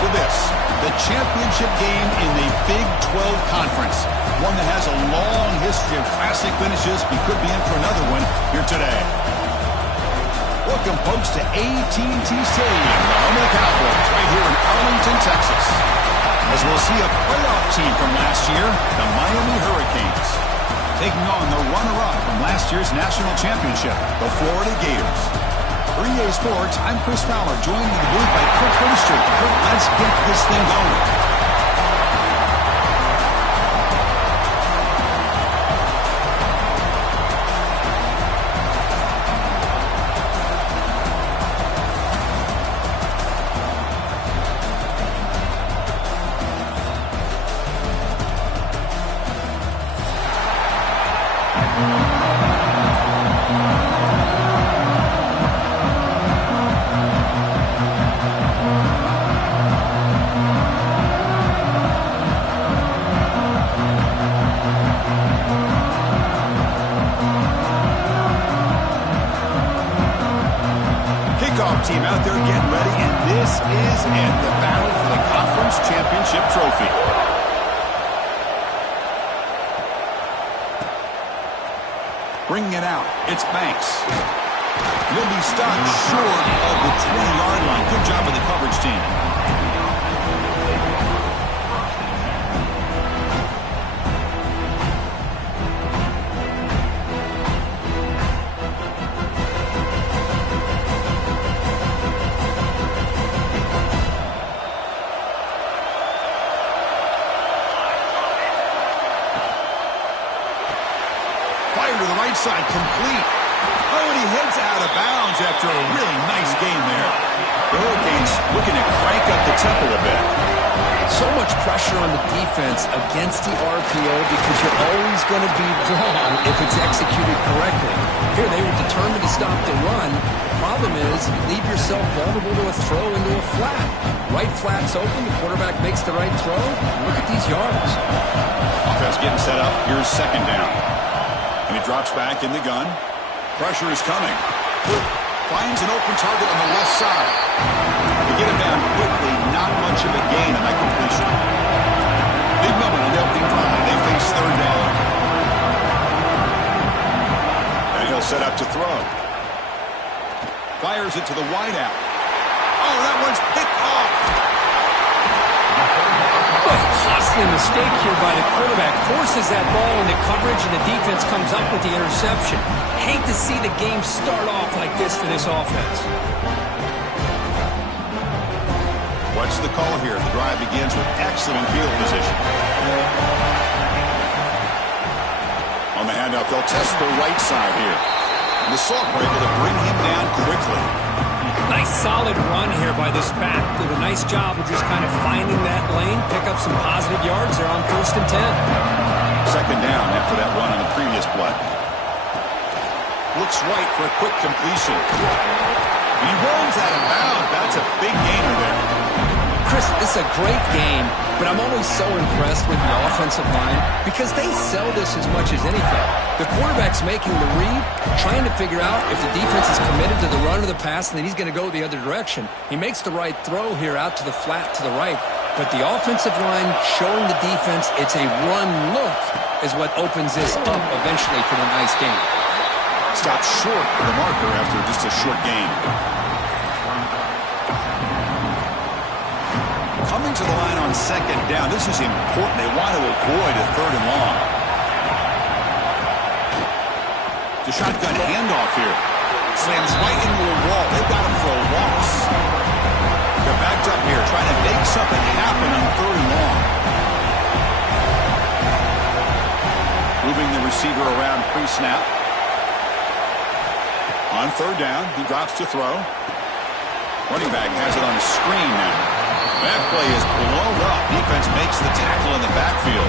for this, the championship game in the Big 12 Conference. One that has a long history of classic finishes. We could be in for another one here today. Welcome, folks, to AT&T Stadium, the home of the Cowboys, right here in Arlington, Texas. As we'll see a playoff team from last year, the Miami Hurricanes, taking on the runner-up from last year's national championship, the Florida Gators. For EA Sports, I'm Chris Fowler, joined in the booth by Kurt Hurster. Kurt, let's get this thing going. Team out there getting ready, and this is it, the battle for the conference championship trophy. Bringing it out, it's Banks. He'll be stopped short of the 20-yard line. Good job of the coverage team. Side complete. Oh, and he heads out of bounds after a really nice game there. The Hurricanes looking to crank up the tempo a bit. So much pressure on the defense against the RPO because you're always going to be wrong if it's executed correctly. Here, they were determined to stop the run. The problem is you leave yourself vulnerable to a throw into a flat. Right flat's open. The quarterback makes the right throw. Look at these yards. Offense getting set up. Here's second down. And he drops back in the gun. Pressure is coming. Finds an open target on the left side. To get him down quickly, not much of a gain on that completion. Big moment on the opening drive. They face third down. And he'll set up to throw. Fires it to the wideout. Oh, that one's picked off. What a costly mistake here by the quarterback. Forces that ball into coverage, and the defense comes up with the interception. Hate to see the game start off like this for this offense. What's the call here? The drive begins with excellent field position. On the handoff, they'll test the right side here. And the Salk were able to bring him down quickly. Nice solid run here by this back. Did a nice job of just kind of finding that lane, pick up some positive yards. They're on 1st and 10. Second down after that run on the previous play. Looks right for a quick completion. He runs out of bounds. That's a big gainer there. Chris, it's a great game, but I'm always so impressed with the offensive line because they sell this as much as anything. The quarterback's making the read, trying to figure out if the defense is committed to the run or the pass, and then he's going to go the other direction. He makes the right throw here out to the flat to the right, but the offensive line showing the defense it's a run look is what opens this up eventually for the nice game. Stopped short of the marker after just a short game. Coming to the line on second down. This is important. They want to avoid a third and long. The shotgun handoff here. Slams right into a wall. They've got him for a loss. They're backed up here trying to make something happen on third and long. Moving the receiver around pre-snap. On third down, he drops to throw. Running back has it on the screen now. That play is blown up. Defense makes the tackle in the backfield.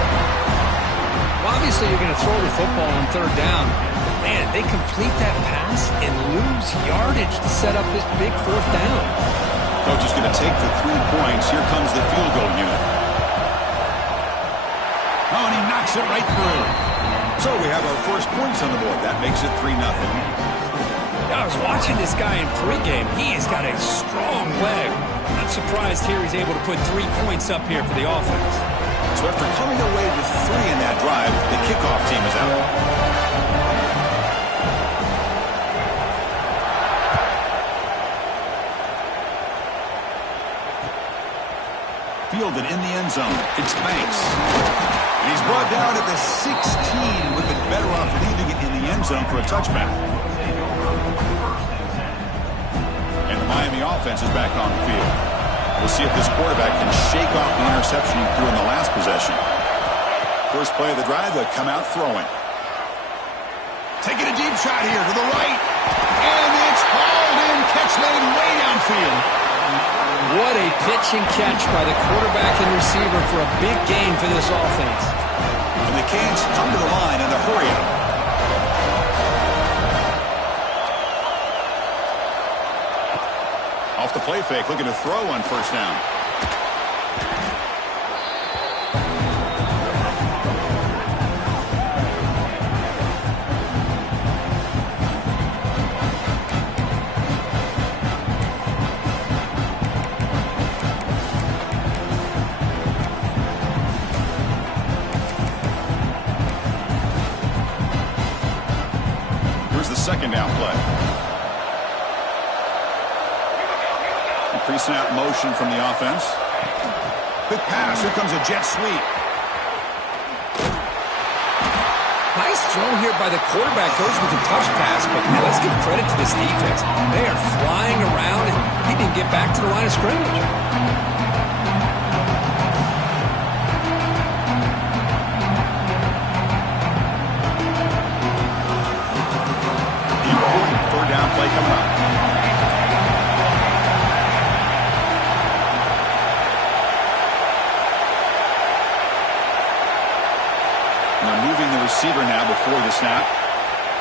Well, obviously, you're going to throw the football on third down. Man, they complete that pass and lose yardage to set up this big fourth down. Coach is going to take the 3 points. Here comes the field goal unit. Oh, and he knocks it right through. So we have our first points on the board. That makes it 3-0. I was watching this guy in pregame. He has got a strong leg. Not surprised here he's able to put 3 points up here for the offense. So after coming away with 3 in that drive, the kickoff team is out. Fielded in the end zone. It's Banks. And he's brought down at the 16. Would have been better off leaving it in the end zone for a touchback. And the Miami offense is back on the field. We'll see if this quarterback can shake off the interception he threw in the last possession. First play of the drive, they'll come out throwing. Taking a deep shot here to the right. And it's hauled in. Catch made way downfield. What a pitch and catch by the quarterback and receiver for a big gain for this offense. And the Canes come to the line in a hurry up. Off the play fake, looking to throw on first down. Second down play. Pre-snap motion from the offense. Quick pass. Here comes a jet sweep. Nice throw here by the quarterback. Goes with a touch pass, but man, let's give credit to this defense. They are flying around, and he didn't get back to the line of scrimmage. Play coming up. Now moving the receiver now before the snap.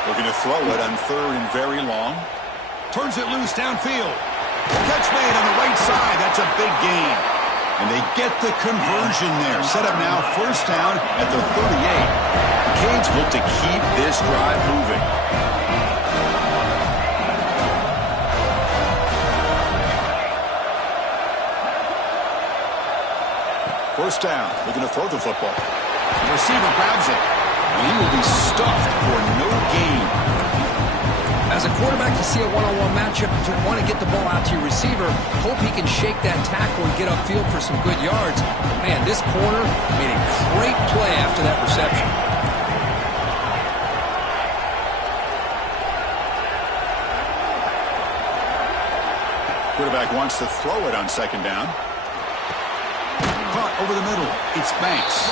Looking to throw it on third and very long. Turns it loose downfield. Catch made on the right side. That's a big gain. And they get the conversion there. Set up now first down at the 38. The Canes look to keep this drive moving. First down, looking to throw the football. The receiver grabs it, and he will be stuffed for no gain. As a quarterback, you see a one-on-one matchup, you want to get the ball out to your receiver, hope he can shake that tackle and get upfield for some good yards. Man, this corner made a great play after that reception. Quarterback wants to throw it on second down. Caught over the middle. It's Banks.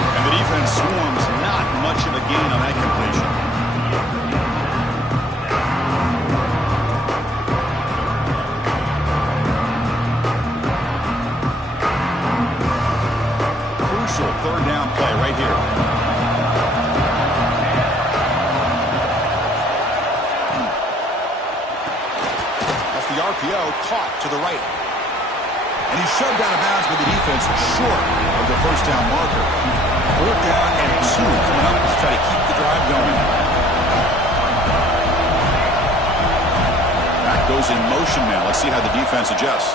And the defense swarms. Not much of a gain on that completion. Crucial third down play right here. Off the RPO, caught to the right. And he's shoved out of bounds with the defense short of the first down marker. 4th down and 2 coming up to try to keep the drive going. Back goes in motion now. Let's see how the defense adjusts.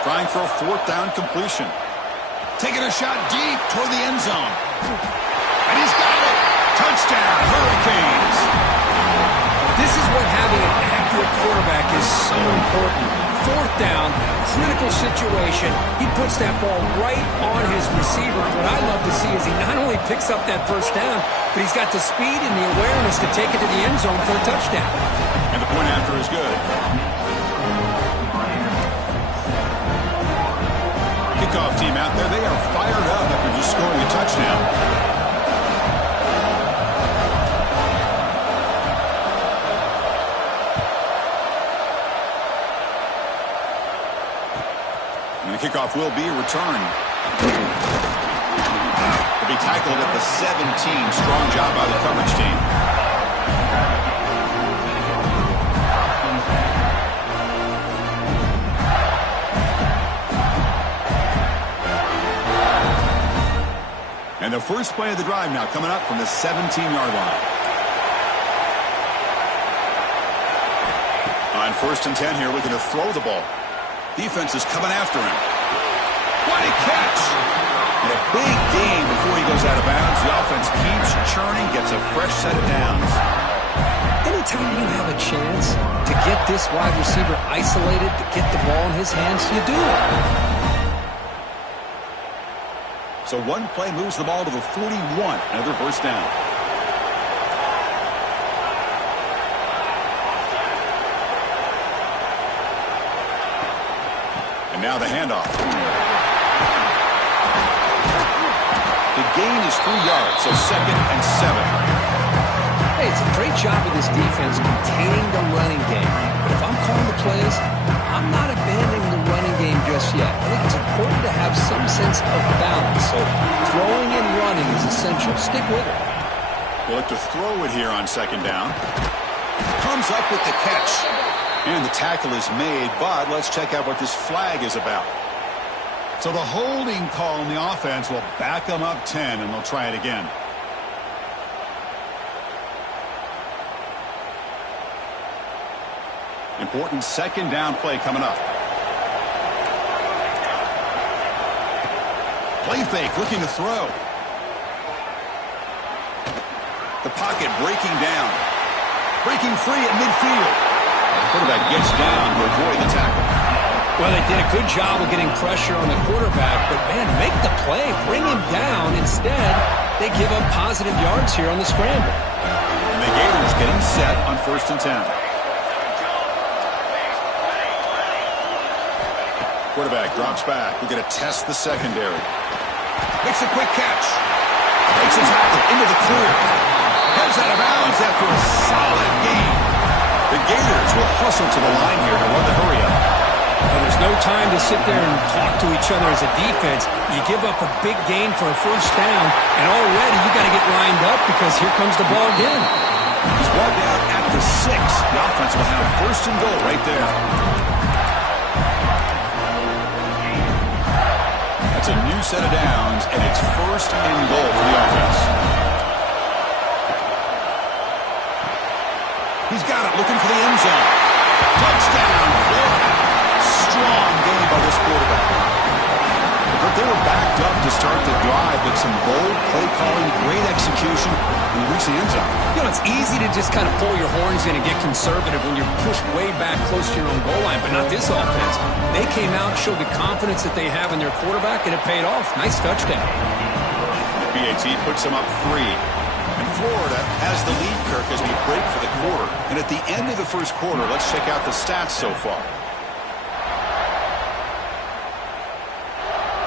Trying for a 4th down completion. Taking a shot deep toward the end zone. And he's got it. Touchdown, Hurricanes. This is what having an accurate quarterback is so important. 4th down, critical situation. He puts that ball right on his receiver. What I love to see is he not only picks up that first down, but he's got the speed and the awareness to take it to the end zone for a touchdown. And the point after is good. Kickoff team out there, they are fired up after just scoring a touchdown. Kickoff will be returned. Will be tackled at the 17. Strong job by the coverage team. And the first play of the drive now coming up from the 17-yard line. On 1st and 10 here, looking to throw the ball. Defense is coming after him. What a catch! And a big gain before he goes out of bounds. The offense keeps churning, gets a fresh set of downs. Anytime you have a chance to get this wide receiver isolated, to get the ball in his hands, you do it. So one play moves the ball to the 41. Another first down. And now the handoff. The gain is 3 yards, so 2nd and 7. Hey, it's a great job of this defense containing the running game. But if I'm calling the plays, I'm not abandoning the running game just yet. I think it's important to have some sense of balance. So throwing and running is essential. Stick with it. We'll look to throw it here on 2nd down. Comes up with the catch. And the tackle is made, but let's check out what this flag is about. So the holding call in the offense will back them up 10, and they'll try it again. Important 2nd down play coming up. Play fake, looking to throw. The pocket breaking down. Breaking free at midfield. The quarterback gets down to avoid the tackle. Well, they did a good job of getting pressure on the quarterback, but, man, make the play. Bring him down. Instead, they give up positive yards here on the scramble. And the Gators getting set on 1st and 10. Quarterback drops back. We're going to test the secondary. Makes a quick catch. Makes a tackle into the clear. Heads out of bounds after a solid gain. The Gators will hustle to the line here to run the hurry-up. Well, there's no time to sit there and talk to each other as a defense. You give up a big gain for a 1st down, and already you got to get lined up because here comes the ball again. He's brought down at the 6. The offense will have 1st and goal right there. That's a new set of downs, and it's 1st and goal for the offense. He's got it, looking for the end zone. Touchdown, Florida. Strong game by this quarterback. But they were backed up to start the drive, but some bold play calling, great execution, and reach the end zone. You know, it's easy to just kind of pull your horns in and get conservative when you're pushed way back close to your own goal line, but not this offense. They came out, showed the confidence that they have in their quarterback, and it paid off. Nice touchdown. The PAT puts them up 3. And Florida has the lead, Kirk, as we break for the quarter. And at the end of the 1st quarter, let's check out the stats so far.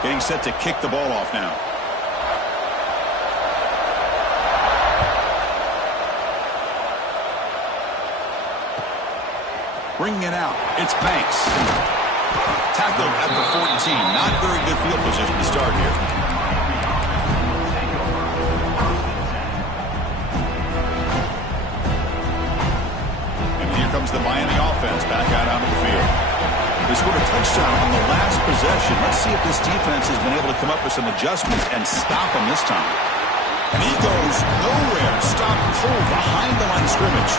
Getting set to kick the ball off now. Bringing it out. It's Banks. Tackled at the 14. Not very good field position to start here. Comes the Miami offense back out onto the field. They scored a touchdown on the last possession. Let's see if this defense has been able to come up with some adjustments and stop them this time. And he goes nowhere. Stop cold behind the line of scrimmage.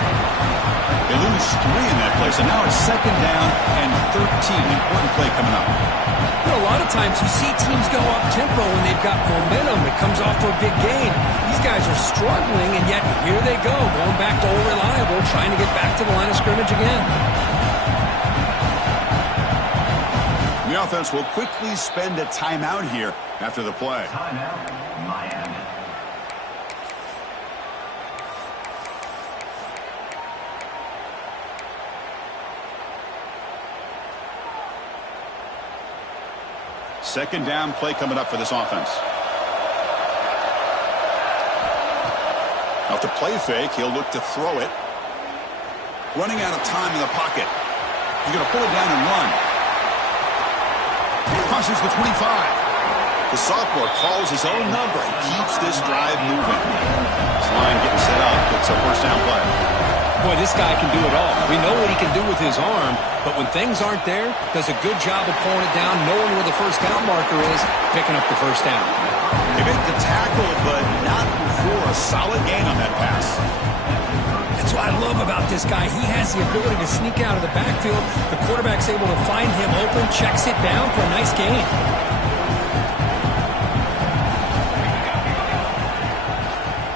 They lose 3 in that play, so now it's 2nd down and 13. Important play coming up. You know, a lot of times you see teams go up-tempo when they've got momentum. It comes off for a big gain. These guys are struggling, and yet here they go, going back to old reliable, trying to get back to the line of scrimmage again. The offense will quickly spend a timeout here after the play. Timeout, Miami. Second down play coming up for this offense. Off the play fake, he'll look to throw it. Running out of time in the pocket. He's going to pull it down and run. Crosses the 25. The sophomore calls his own number and keeps this drive moving. This line getting set up. It's a 1st down play. Boy, this guy can do it all. We know what he can do with his arm, but when things aren't there, does a good job of pulling it down, knowing where the 1st down marker is, picking up the 1st down. They make the tackle, but not before a solid gain on that pass. That's why I love love about this guy, he has the ability to sneak out of the backfield. The quarterback's able to find him open, checks it down for a nice gain.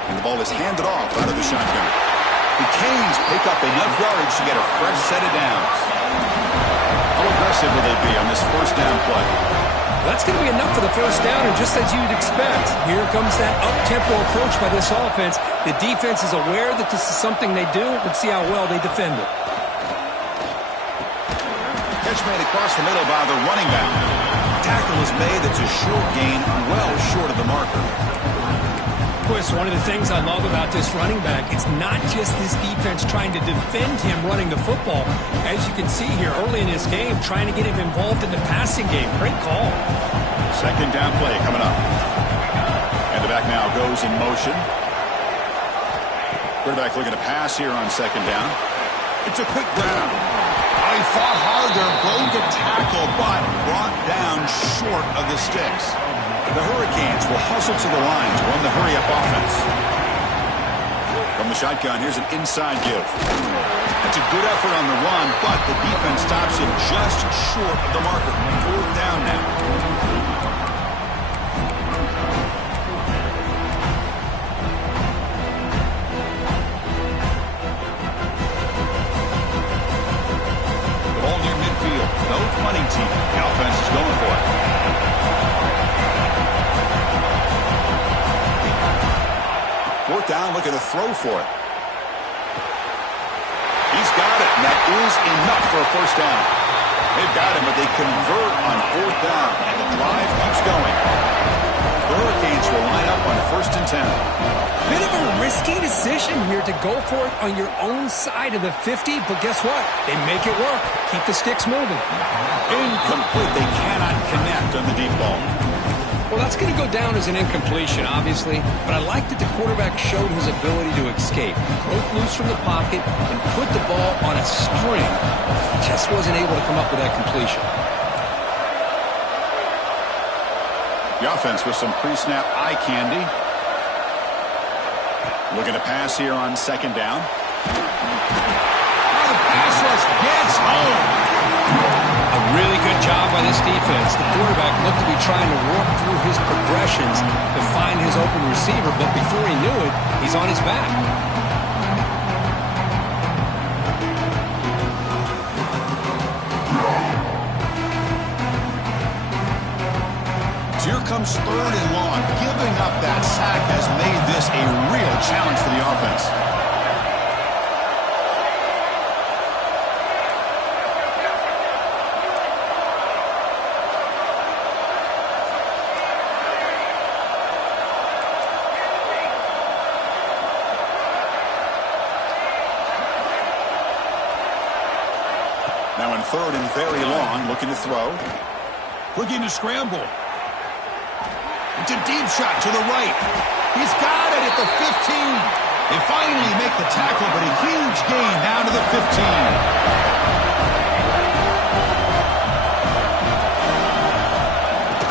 And the ball is handed off out of the shotgun. The Canes pick up enough yards to get a fresh set of downs. How aggressive will they be on this first down play? That's going to be enough for the first down, and just as you'd expect, here comes that up-tempo approach by this offense. The defense is aware that this is something they do. Let's see how well they defend it. Catch made across the middle by the running back. Tackle is made. That's a short gain, well short of the marker. Chris, one of the things I love about this running back, it's not just this defense trying to defend him running the football. As you can see here early in this game, trying to get him involved in the passing game. Great call. Second down play coming up. And the back now goes in motion. Quarterback looking to pass here on second down. It's a quick grab. He fought hard there, going to tackle, but brought down short of the sticks. The Hurricanes will hustle to the line to run the hurry-up offense. From the shotgun, here's an inside give. That's a good effort on the run, but the defense stops him just short of the marker. Fourth down now. The ball near midfield. No punting team. The offense is going for it. Fourth down, looking to throw for it. He's got it, and that is enough for a first down. They've got him, but they convert on fourth down, and the drive keeps going. The Hurricanes will line up on 1st and 10. Bit of a risky decision here to go for it on your own side of the 50, but guess what? They make it work. Keep the sticks moving. Incomplete. They cannot connect on the deep ball. Well, that's going to go down as an incompletion, obviously, but I like that the quarterback showed his ability to escape. Broke loose from the pocket and put the ball on a string. Just wasn't able to come up with that completion. The offense with some pre-snap eye candy. Looking to pass here on second down. The pass rush gets home. A really good job by this defense. The quarterback looked to be trying to work through his progressions to find his open receiver, but before he knew it, he's on his back. So here comes 3rd and long. Giving up that sack has made this a real challenge for the offense. Now in 3rd and very long, looking to throw. Looking to scramble. It's a deep shot to the right. He's got it at the 15. They finally make the tackle, but a huge gain down to the 15.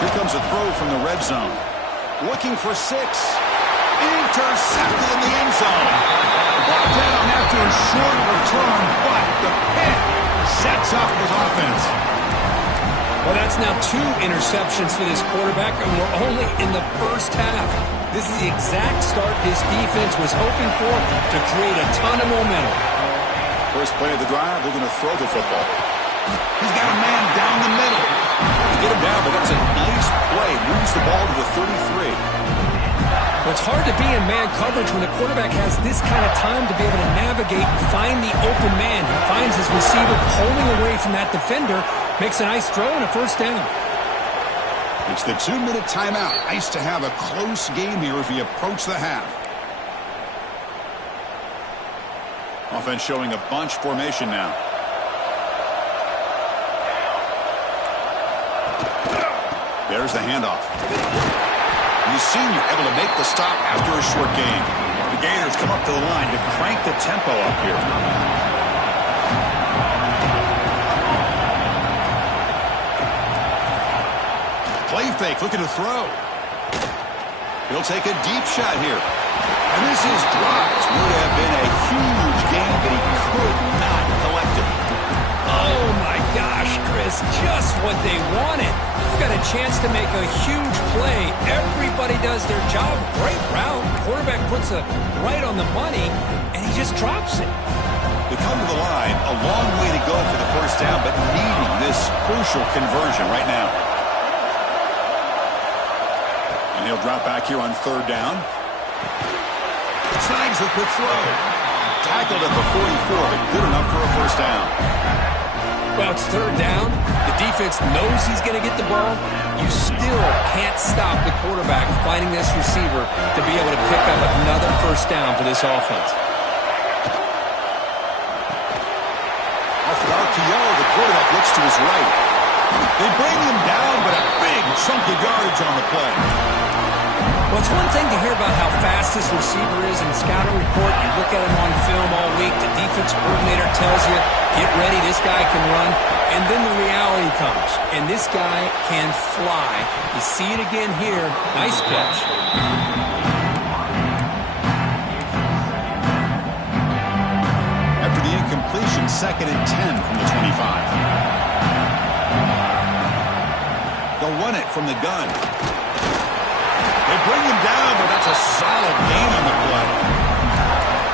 Here comes a throw from the red zone. Looking for 6. Intercepted in the end zone. Brought down after a short return, but the pick sets up his offense. Well, that's now 2 interceptions for this quarterback, and we're only in the first half. This is the exact start this defense was hoping for to create a ton of momentum. First play of the drive, they're going to throw the football. He's got a man down the middle. They get him down, but that's a nice play. Moves the ball to the 33. Well, it's hard to be in man coverage when the quarterback has this kind of time to be able to navigate and find the open man. He finds his receiver pulling away from that defender, makes a nice throw and a first down. It's the 2-minute timeout. Nice to have a close game here as we approach the half. Offense showing a bunch formation now. There's the handoff. The senior able to make the stop after a short gain. The Gators come up to the line to crank the tempo up here. Play fake, looking to throw. He'll take a deep shot here. And this is dropped. Would have been a huge gain, but he a chance to make a huge play. Everybody does their job. Great route. Quarterback puts it right on the money, and he just drops it. They come to the line, a long way to go for the first down, but needing this crucial conversion right now. And he'll drop back here on third down. Snags the quick throw. Tackled at the 44, but good enough for a first down. Well, it's third down. The defense knows he's going to get the ball. You still can't stop the quarterback finding this receiver to be able to pick up another first down for this offense. Off the RPO, the quarterback looks to his right. They bring him down, but a big chunk of yardage on the play. Well, it's one thing to hear about how fast this receiver is in scouting report. You look at him on film all week. The defense coordinator tells you, get ready, this guy can run. And then the reality comes, and this guy can fly. You see it again here. Nice catch. After the incompletion, 2nd and 10 from the 25. They'll run it from the gun. They bring him down, but that's a solid gain on the play.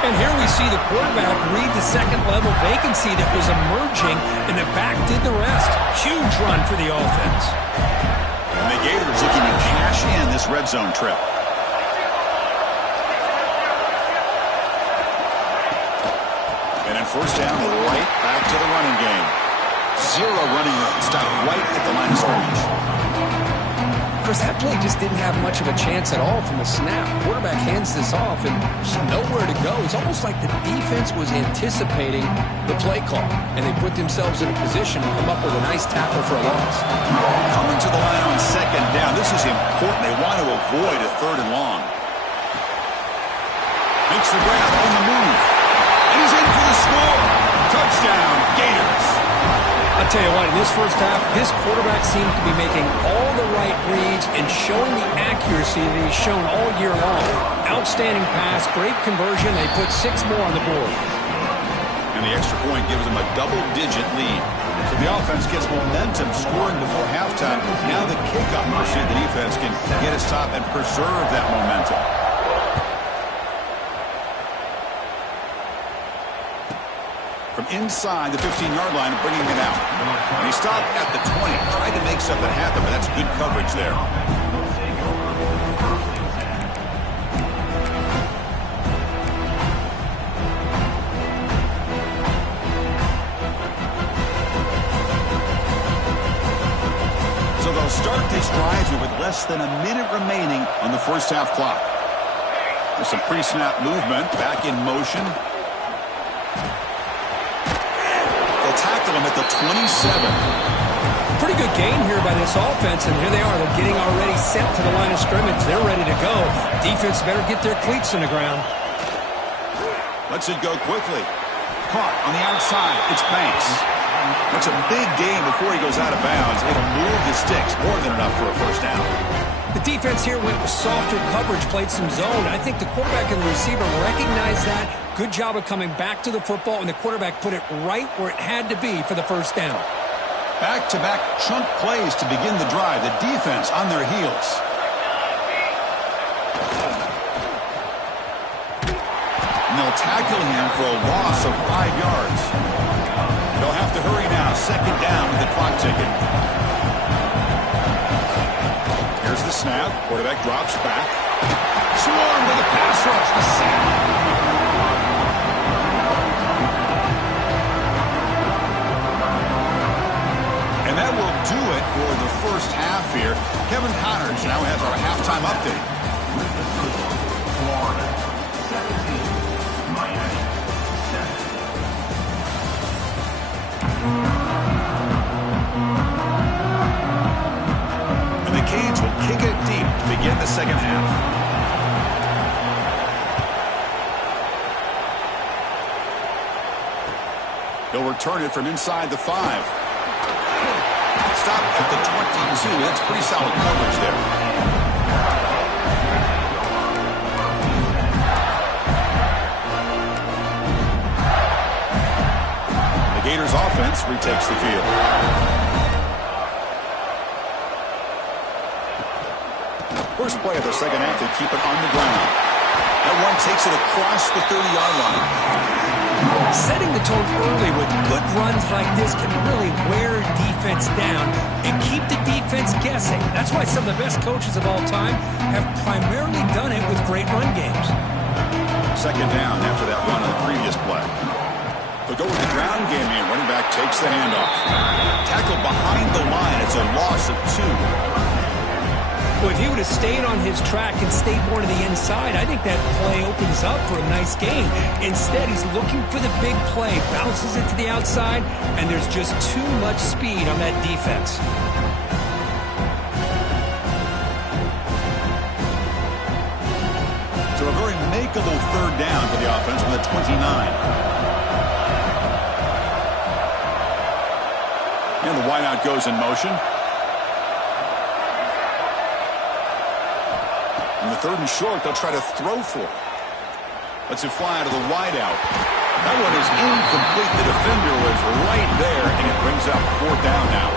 And here we see the quarterback read the second-level vacancy that was emerging, and the back did the rest. Huge run for the offense. And the Gators looking to cash in this red zone trip. And in first down, right back to the running game. Zero running room. Stop right at the line of scrimmage. Of course, that play just didn't have much of a chance at all from the snap. Quarterback hands this off and just nowhere to go. It's almost like the defense was anticipating the play call, and they put themselves in a position to come up with a nice tackle for a loss. Coming to the line on second down. This is important. They want to avoid a third and long. Makes the grab on the move. And he's in for the score. Touchdown, Gators. I'll tell you what, in this first half, this quarterback seems to be making all the right reads and showing the accuracy that he's shown all year long. Outstanding pass, great conversion. They put 6 more on the board. And the extra point gives them a double-digit lead. So the offense gets momentum scoring before halftime. Now the kickoff. We'll see if the defense can get a stop and preserve that momentum. From inside the 15-yard line, bringing it out. And he stopped at the 20. Tried to make something happen, but that's good coverage there. So they'll start this drive here with less than a minute remaining on the first half clock. There's some pre-snap movement, back in motion. Tackle him at the 27. Pretty good gain here by this offense, and here they are. They're getting already set to the line of scrimmage. They're ready to go. Defense better get their cleats in the ground. Lets it go quickly. Caught on the outside. It's Banks. That's a big gain before he goes out of bounds. It'll move the sticks. More than enough for a first down. The defense here went with softer coverage, played some zone. I think the quarterback and the receiver recognized that. Good job of coming back to the football, and the quarterback put it right where it had to be for the first down. Back-to-back chunk plays to begin the drive. The defense on their heels. And they'll tackle him for a loss of 5 yards. They'll have to hurry now. Second down with the clock ticking. Here's the snap. Quarterback drops back. Swarm with a pass rush. The sack. And that will do it for the first half here. Kevin Connors now has our halftime update. Florida 17, Miami 7. And the Canes will kick it deep to begin the second half. They'll return it from inside the 5. Stop at the 22. That's pretty solid coverage there. The Gators offense retakes the field. First play of the second half, they keep it on the ground. That one takes it across the 30-yard line. Setting the tone early with good runs like this can really wear defense down and keep the defense guessing. That's why some of the best coaches of all time have primarily done it with great run games. Second down after that run on the previous play. They'll go with the ground game here. Running back takes the handoff. Tackled behind the line. It's a loss of 2. Well, if he would have stayed on his track and stayed more to the inside, I think that play opens up for a nice gain. Instead, he's looking for the big play, bounces it to the outside, and there's just too much speed on that defense. So a very makeable third down for the offense from the 29. And the wideout goes in motion. In the third and short, they'll try to throw for it. Lets it fly out of the wideout. That one is incomplete. The defender was right there, and it brings up fourth down now.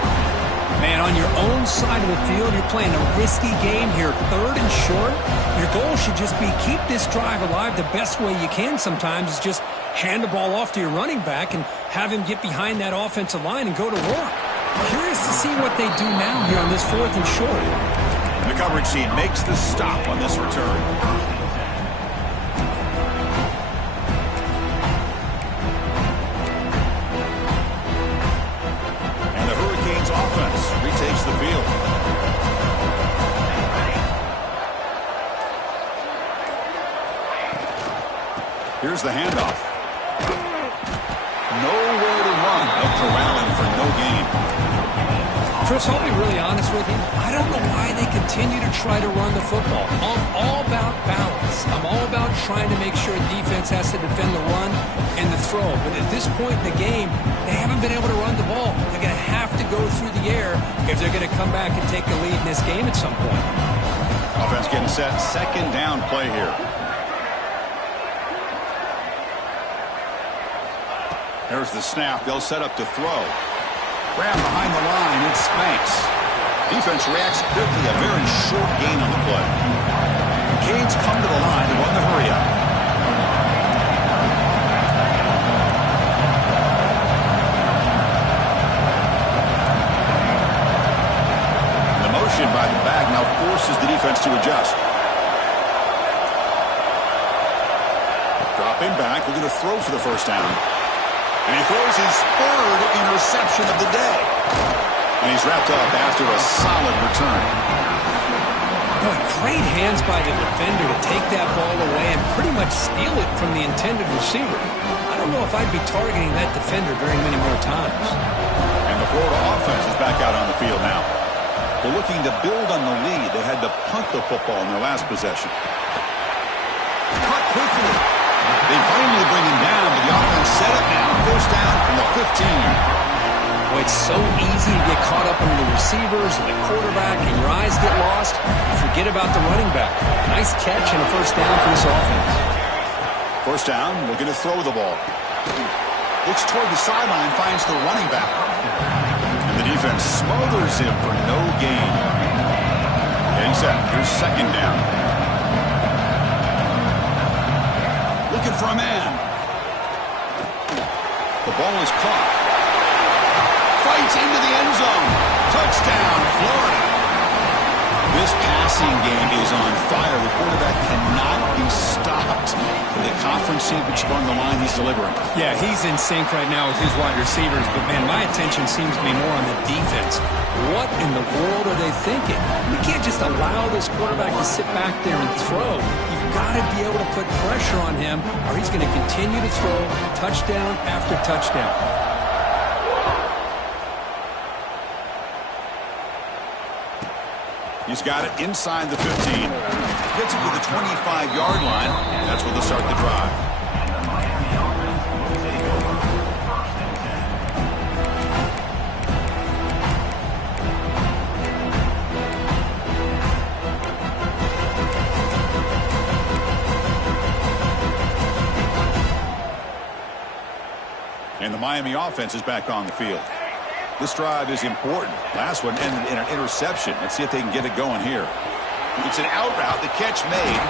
Man, on your own side of the field, you're playing a risky game here. Third and short, your goal should just be keep this drive alive the best way you can sometimes is just hand the ball off to your running back and have him get behind that offensive line and go to work. Curious to see what they do now here on this fourth and short. The coverage team makes the stop on this return. And the Hurricanes offense retakes the field. Here's the handoff. Nowhere to run. They'll corral him for no gain. Chris, I'll be really honest with you. I don't know why they continue to try to run the football. I'm all about balance. I'm all about trying to make sure defense has to defend the run and the throw. But at this point in the game, they haven't been able to run the ball. They're going to have to go through the air if they're going to come back and take the lead in this game at some point. Offense getting set. Second down play here. There's the snap. They'll set up to throw. Grab behind the line, it spanks. Defense reacts quickly, a very short gain on the play. Canes come to the line to run the hurry up. The motion by the back now forces the defense to adjust. Dropping back, looking to throw for the first down. And he throws his third interception of the day. And he's wrapped up after a solid return. Boy, great hands by the defender to take that ball away and pretty much steal it from the intended receiver. I don't know if I'd be targeting that defender very many more times. And the Florida offense is back out on the field now. They're looking to build on the lead. They had to punt the football in their last possession. Cut quickly. They finally bring him down, but the offense set up now. First down from the 15. Boy, it's so easy to get caught up in the receivers and the quarterback, and your eyes get lost. Forget about the running back. Nice catch and a first down for this offense. First down, looking to throw the ball. Looks toward the sideline, finds the running back. And the defense smothers him for no gain. Getting set. Here's second down. Looking for a man. The ball is caught. Fights into the end zone. Touchdown, Florida. This passing game is on fire. The quarterback cannot be stopped. The conference championship on the line, he's delivering. Yeah, he's in sync right now with his wide receivers, but man, my attention seems to be more on the defense. What in the world are they thinking? You can't just allow this quarterback to sit back there and throw. You've got to be able to put pressure on him, or he's going to continue to throw touchdown after touchdown. He's got it inside the 15. Gets it to the 25-yard line. That's where they'll start the drive. And the Miami offense is back on the field. This drive is important. Last one ended in an interception. Let's see if they can get it going here. It's an out route. The catch made.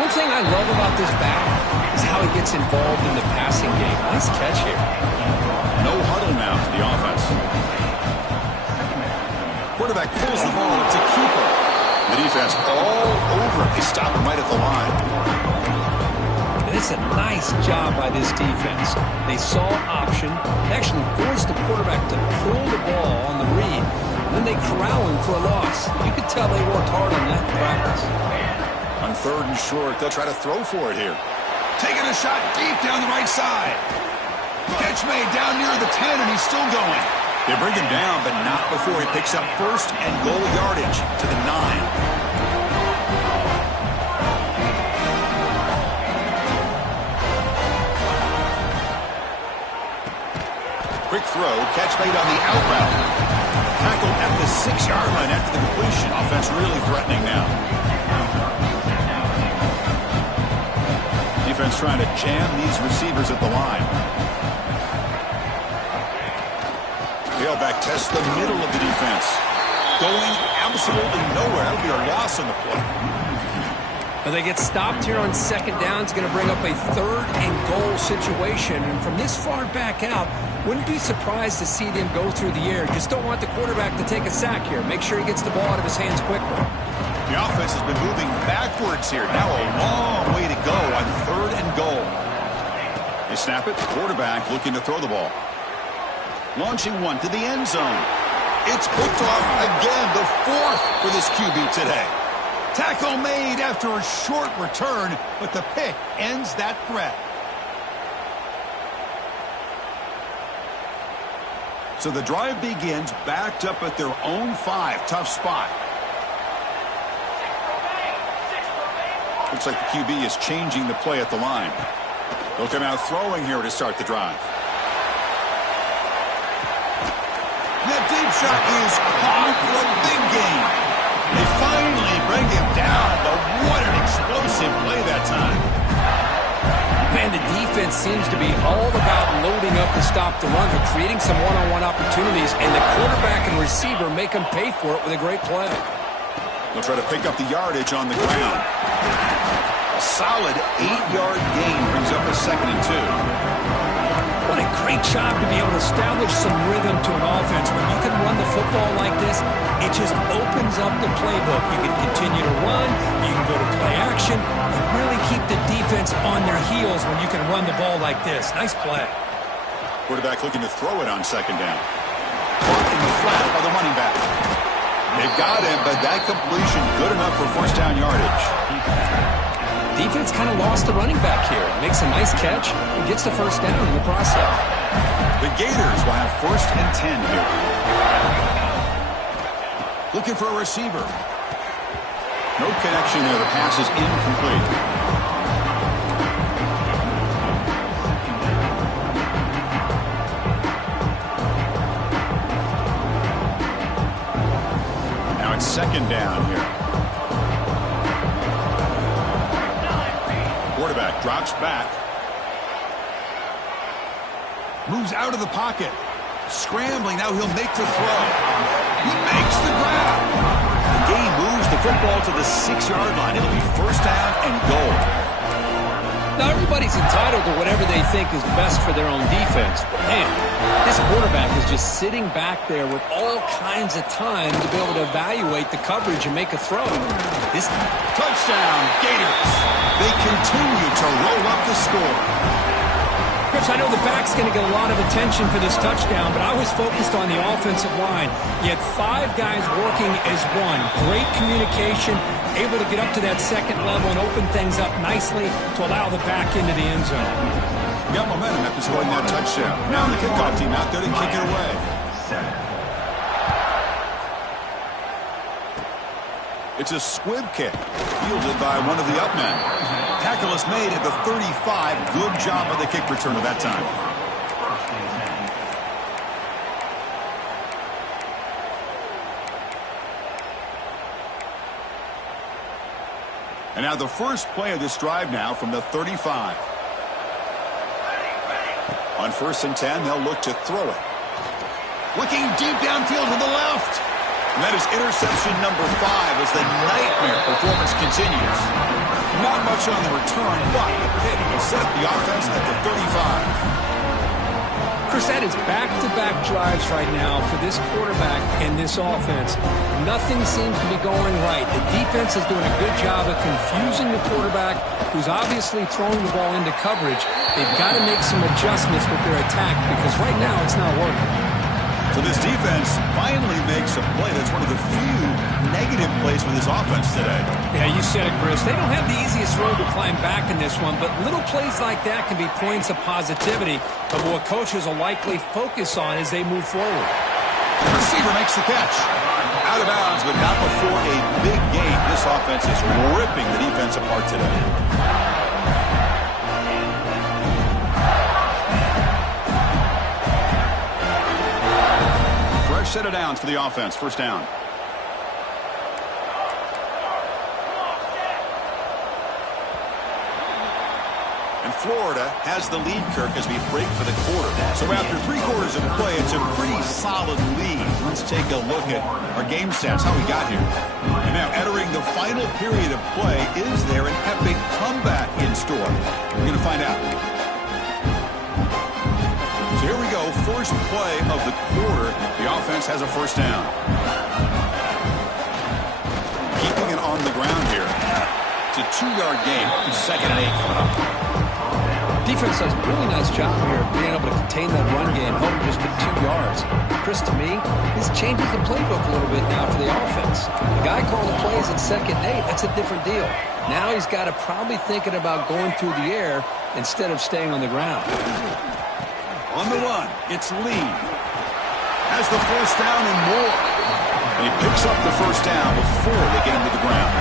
One thing I love about this back is how he gets involved in the passing game. Nice catch here. No huddle now for the offense. Quarterback pulls the ball. It's a keeper. The defense all over it. They stop him right at the line. And it's a nice job by this defense. They saw option, actually forced the quarterback to pull the ball on the read, and then they corral him for a loss. You could tell they worked hard on that in practice. On 3rd and short, they'll try to throw for it here. Taking a shot deep down the right side. Catch made down near the 10, and he's still going. They bring him down, but not before he picks up 1st and goal yardage to the 9. Quick throw, catch made on the out route. Tackled at the 6-yard line after the completion. Offense really threatening now. Defense trying to jam these receivers at the line. Tailback tests the middle of the defense. Going absolutely nowhere. That'll be a loss on the play. Now they get stopped here on 2nd down. It's going to bring up a 3rd and goal situation. And from this far back out, wouldn't be surprised to see them go through the air. Just don't want the quarterback to take a sack here. Make sure he gets the ball out of his hands quickly. The offense has been moving backwards here. Now a long way to go on 3rd and goal. They snap it. Quarterback looking to throw the ball. Launching one to the end zone. It's picked off again, the 4th for this QB today. Tackle made after a short return, but the pick ends that threat. So the drive begins backed up at their own 5. Tough spot. Looks like the QB is changing the play at the line. They'll come out throwing here to start the drive. That deep shot is caught for a big gain. They finally bring him down, but what an explosive play that time. Man, the defense seems to be all about loading up to stop the run. They're creating some one-on-one opportunities, and the quarterback and receiver make them pay for it with a great play. They'll try to pick up the yardage on the ground. A solid 8-yard gain brings up a 2nd and 2. What a great job to be able to establish some rhythm to an offense. When you can run the football like this, it just opens up the playbook. You can continue to run, you can go to play action, and really keep the defense on their heels when you can run the ball like this. Nice play. Quarterback looking to throw it on 2nd down. Caught in the flat by the running back. They've got him, but that completion good enough for 1st down yardage. Defense kind of lost the running back here. Makes a nice catch and gets the 1st down in the process. The Gators will have 1st and 10 here. Looking for a receiver. No connection there. The pass is incomplete. Now it's 2nd down here. Quarterback drops back. Moves out of the pocket. Scrambling. Now he'll make the throw. He makes the grab. The game moves the football to the 6-yard line. It'll be 1st down and goal. Now, everybody's entitled to whatever they think is best for their own defense. But, man, this quarterback is just sitting back there with all kinds of time to be able to evaluate the coverage and make a throw. This Touchdown, Gators. They continue to roll up the score. Chris, I know the back's going to get a lot of attention for this touchdown, but I was focused on the offensive line. You had 5 guys working as one. Great communication, able to get up to that 2nd level and open things up nicely to allow the back into the end zone. Got momentum after scoring that touchdown. Now the kickoff team out there to kick it away. It's a squib kick, fielded by one of the up men. Tackle is made at the 35. Good job of the kick returner that time. And now the first play of this drive now from the 35. On 1st and 10, they'll look to throw it. Looking deep downfield to the left. And that is interception number 5 as the nightmare performance continues. Not much on the return, but it will set up the offense at the 35. Chris, that is back-to-back drives right now for this quarterback and this offense. Nothing seems to be going right. The defense is doing a good job of confusing the quarterback, who's obviously throwing the ball into coverage. They've got to make some adjustments with their attack because right now it's not working. So this defense finally makes a play. That's one of the few negative plays for this offense today. Yeah, you said it, Chris. They don't have the easiest road to climb back in this one, but little plays like that can be points of positivity of what coaches will likely focus on as they move forward. The receiver makes the catch. Out of bounds, but not before a big gain. This offense is ripping the defense apart today. Set of downs for the offense. First down. And Florida has the lead, Kirk, as we break for the quarter. So after 3 quarters of play, it's a pretty solid lead. Let's take a look at our game stats, how we got here. And now entering the final period of play, is there an epic comeback in store? We're going to find out. So here we go, first play of the quarter. The offense has a first down. Keeping it on the ground here. It's a 2-yard gain. Second and 8 coming up. Defense does a really nice job here of being able to contain that run game, helping just get 2 yards. Chris, to me, this changes the playbook a little bit now for the offense. The guy calling the plays at second and 8, that's a different deal. Now he's got to probably thinking about going through the air instead of staying on the ground. On the run, it's Lee. Has the first down and more. And he picks up the first down before they get him to the ground.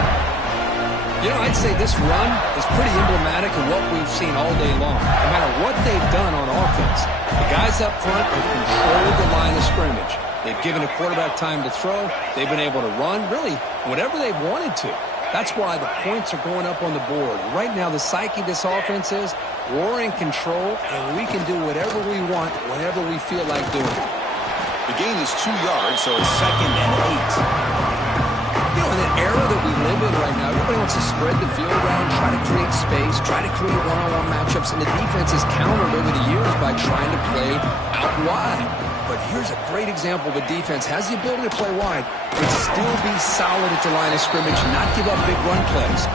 You know, I'd say this run is pretty emblematic of what we've seen all day long. No matter what they've done on offense, the guys up front have controlled the line of scrimmage. They've given the quarterback time to throw. They've been able to run, really, whatever they've wanted to. That's why the points are going up on the board. Right now, the psyche of this offense is we're in control, and we can do whatever we want, whenever we feel like doing it. The gain is 2 yards, so it's second and 8. You know, in the era that we live in right now, everybody wants to spread the field around, try to create space, try to create one-on-one matchups, and the defense is countered over the years by trying to play out wide. But here's a great example of a defense has the ability to play wide, but still be solid at the line of scrimmage and not give up big run plays.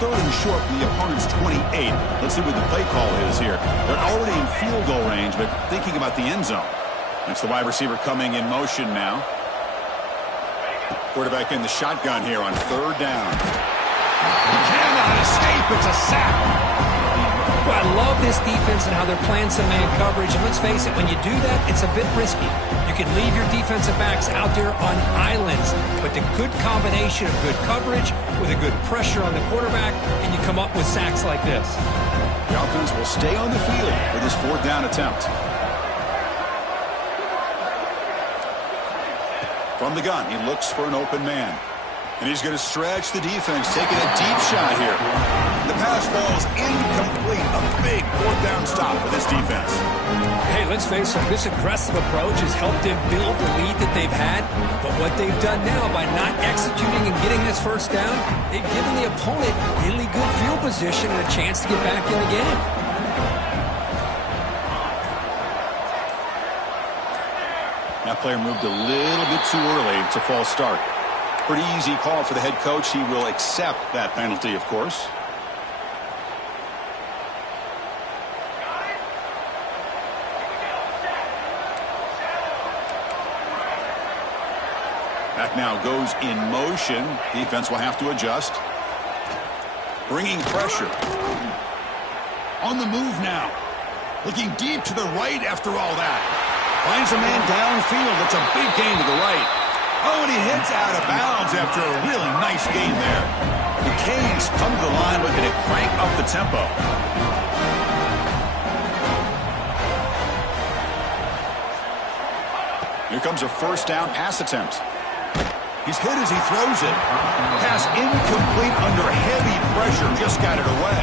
Third and short from the opponent's 28. Let's see what the play call is here. They're already in field goal range, but thinking about the end zone. That's the wide receiver coming in motion now. Quarterback in the shotgun here on third down. He cannot escape. It's a sack. Well, I love this defense and how they're playing some man coverage. And let's face it, when you do that, it's a bit risky. You can leave your defensive backs out there on islands, but the good combination of good coverage with a good pressure on the quarterback, and you come up with sacks like this. The offense will stay on the field for this fourth down attempt. From the gun, he looks for an open man. And he's going to stretch the defense, taking a deep shot here. The pass falls incomplete. A big fourth down stop for this defense. Hey, let's face it, this aggressive approach has helped them build the lead that they've had. But what they've done now by not executing and getting this first down, they've given the opponent really good field position and a chance to get back in the game. That player moved a little bit too early. It's a false start. Pretty easy call for the head coach. He will accept that penalty, of course. Back now goes in motion. Defense will have to adjust. Bringing pressure. On the move now. Looking deep to the right after all that. Finds a man downfield. That's a big gain to the right. Oh, and he hits out of bounds after a really nice gain there. The Canes come to the line looking to crank up the tempo. Here comes a first down pass attempt. He's hit as he throws it. Pass incomplete under heavy pressure. Just got it away.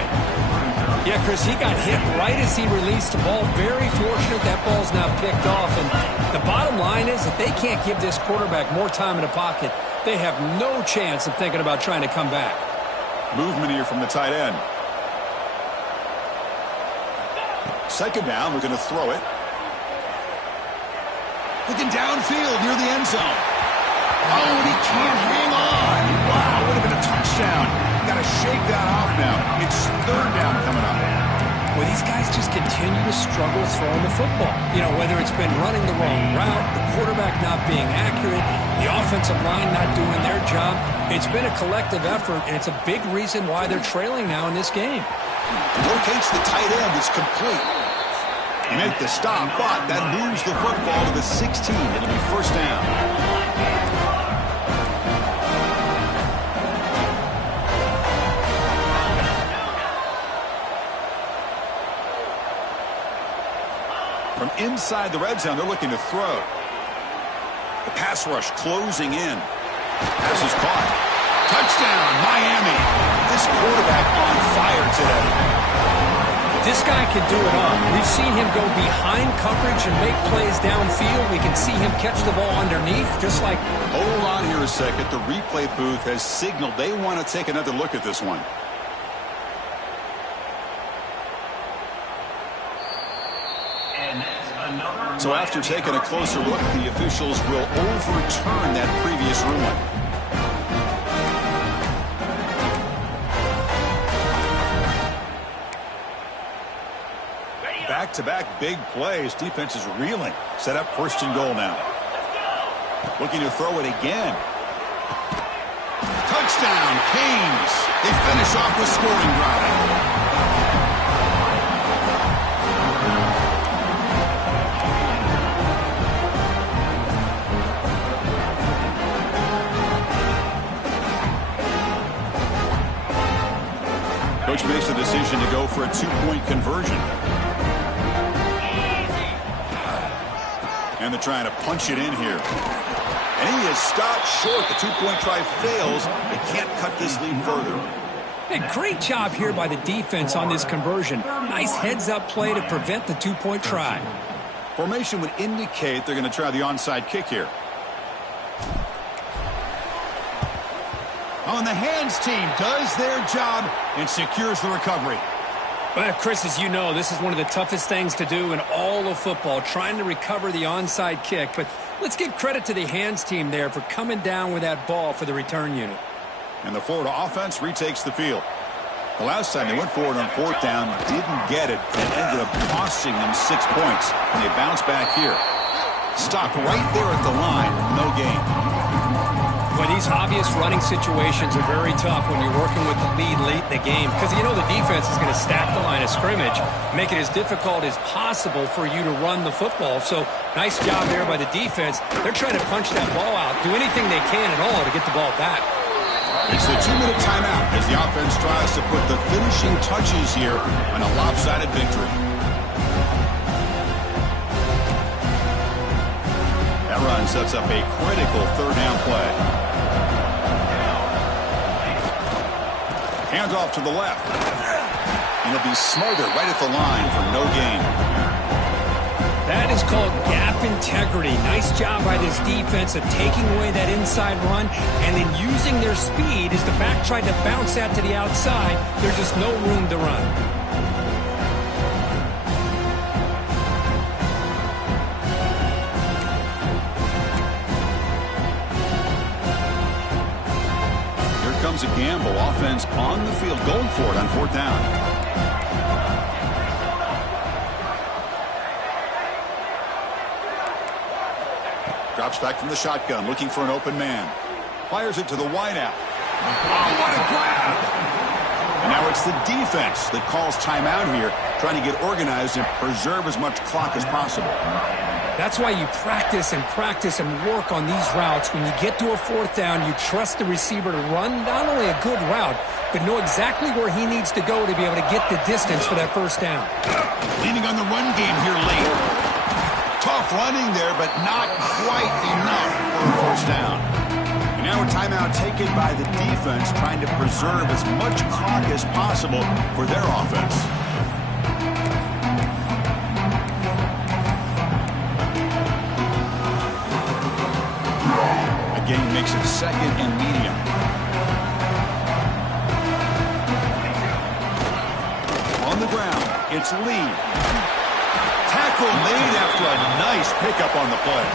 Yeah, Chris, he got hit right as he released the ball. Very fortunate that ball's not picked off. And the bottom line is that they can't give this quarterback more time in the pocket. They have no chance of thinking about trying to come back. Movement here from the tight end. Second down, we're going to throw it. Looking downfield near the end zone. Oh, and he can't hang on. Wow, would have been a touchdown. Got to shake that off now. It's third down coming up. Well, these guys just continue to struggle throwing the football. You know, whether it's been running the wrong route, the quarterback not being accurate, the offensive line not doing their job. It's been a collective effort, and it's a big reason why they're trailing now in this game. Locates the tight end. It's complete. You make the stop, but that moves the football to the 16. It'll be first down. From inside the red zone, they're looking to throw. The pass rush closing in. Pass is caught. Touchdown, Miami. This quarterback on fire today. This guy can do it all. We've seen him go behind coverage and make plays downfield. We can see him catch the ball underneath, just like... Hold on here a second. The replay booth has signaled they want to take another look at this one. So after taking a closer look, the officials will overturn that previous ruling. Back-to-back big plays. Defense is reeling. Set up first and goal now. Looking to throw it again. Touchdown, Canes. They finish off the scoring drive. Coach makes the decision to go for a two-point conversion. And they're trying to punch it in here. And he is stopped short. The two-point try fails. They can't cut this lead further. Hey, great job here by the defense on this conversion. Nice heads-up play to prevent the two-point try. Formation would indicate they're going to try the onside kick here. Oh, and the hands team does their job and secures the recovery. Well, Chris, as you know, this is one of the toughest things to do in all of football, trying to recover the onside kick. But let's give credit to the hands team there for coming down with that ball for the return unit. And the Florida offense retakes the field. The last time they went forward on fourth down, didn't get it, and ended up costing them 6 points. And they bounce back here. Stopped right there at the line, no gain. Well, these obvious running situations are very tough when you're working with the lead late in the game because you know the defense is going to stack the line of scrimmage, make it as difficult as possible for you to run the football. So nice job there by the defense. They're trying to punch that ball out, do anything they can at all to get the ball back. It's the 2-minute timeout as the offense tries to put the finishing touches here on a lopsided victory. That run sets up a critical third down play. Hands off to the left. And he'll be smothered right at the line for no gain. That is called gap integrity. Nice job by this defense of taking away that inside run and then using their speed as the back tried to bounce that to the outside. There's just no room to run. Comes a gamble. Offense on the field going for it on fourth down. Drops back from the shotgun looking for an open man. Fires it to the wideout. Oh, what a grab! And now it's the defense that calls timeout here, trying to get organized and preserve as much clock as possible. That's why you practice and work on these routes. When you get to a fourth down, you trust the receiver to run not only a good route, but know exactly where he needs to go to be able to get the distance for that first down. Leaning on the run game here late. off running there, but not quite enough for a first down. And now a timeout taken by the defense, trying to preserve as much clock as possible for their offense. Again, makes it second and medium. On the ground, it's Lee. Tackle made after a nice pickup on the play.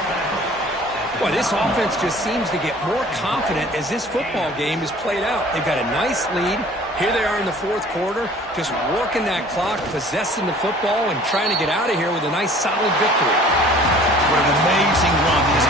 Boy, this offense just seems to get more confident as this football game is played out. They've got a nice lead. Here they are in the fourth quarter, just working that clock, possessing the football, and trying to get out of here with a nice, solid victory. What an amazing run these